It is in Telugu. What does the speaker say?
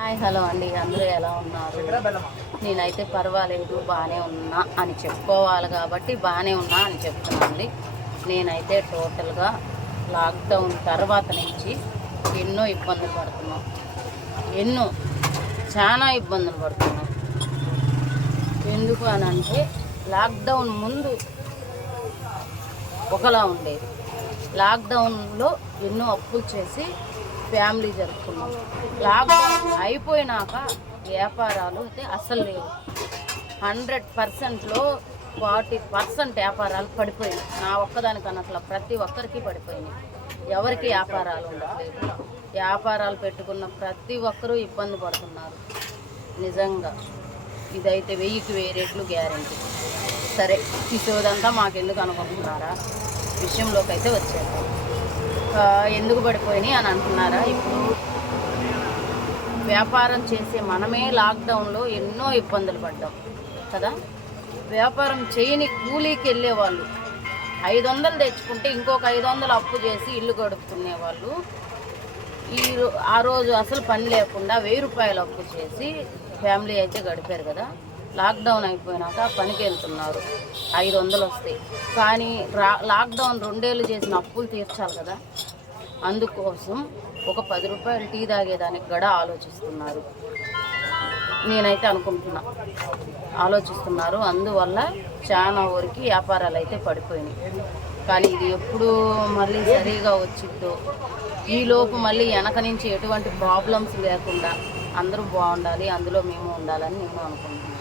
హాయ్ హలో అండి, అందరూ ఎలా ఉన్నారు? నేనైతే పర్వాలేదు, బాగానే ఉన్నా అని చెప్పుకోవాలి కాబట్టి బాగానే ఉన్నా అని చెప్తున్నానండి. నేనైతే టోటల్గా లాక్డౌన్ తర్వాత నుంచి ఎన్నో ఇబ్బందులు పడుతున్నాం, చాలా ఇబ్బందులు పడుతున్నాం. ఎందుకు అని అంటే లాక్డౌన్ ముందు ఒకలా ఉండేది. లాక్డౌన్లో ఎన్నో అప్పులు చేసి ఫ్యామిలీ జరుపుకున్నాం. లాక్డౌన్ అయిపోయినాక వ్యాపారాలు అయితే అస్సలు లేవు. 100%లో 40% వ్యాపారాలు పడిపోయినాయి. నా ఒక్కదానికన్నట్లా ప్రతి ఒక్కరికి పడిపోయినాయి. ఎవరికి వ్యాపారాలు ఉండట్లేదు. వ్యాపారాలు పెట్టుకున్న ప్రతి ఒక్కరూ ఇబ్బంది పడుతున్నారు. నిజంగా ఇదైతే 1000కి 1000 రెట్లు గ్యారెంటీ. సరే, తీసేదంతా మాకెందుకు అనుకుంటున్నారా? విషయంలోకి అయితే వచ్చేద్దాం. ఎందుకు పడిపోయినాయి అని అంటున్నారా? ఇప్పుడు వ్యాపారం చేసే మనమే లాక్డౌన్లో ఎన్నో ఇబ్బందులు పడ్డాం కదా. వ్యాపారం చేయని కూలీకి వెళ్ళేవాళ్ళు 500 తెచ్చుకుంటే ఇంకొక 500 అప్పు చేసి ఇల్లు గడుపుకునే వాళ్ళు ఆ రోజు అసలు పని లేకుండా 1000 రూపాయలు అప్పు చేసి ఫ్యామిలీ అయితే గడిపారు కదా. లాక్డౌన్ అయిపోయినాక పనికి వెళ్తున్నారు, 500 వస్తాయి. కానీ లాక్డౌన్ 2 ఏళ్ళు చేసిన అప్పులు తీర్చాలి కదా. అందుకోసం ఒక 10 రూపాయలు టీ తాగేదానికి కూడా ఆలోచిస్తున్నారు. నేనైతే ఆలోచిస్తున్నారు. అందువల్ల చాలా వరకు వ్యాపారాలు అయితే పడిపోయినాయి. కానీ ఇది ఎప్పుడు మళ్ళీ సరిగా వచ్చిద్దో, ఈలోపు మళ్ళీ వెనక నుంచి ఎటువంటి ప్రాబ్లమ్స్ లేకుండా అందరూ బాగుండాలి, అందులో మేము ఉండాలని నేను అనుకుంటున్నాను.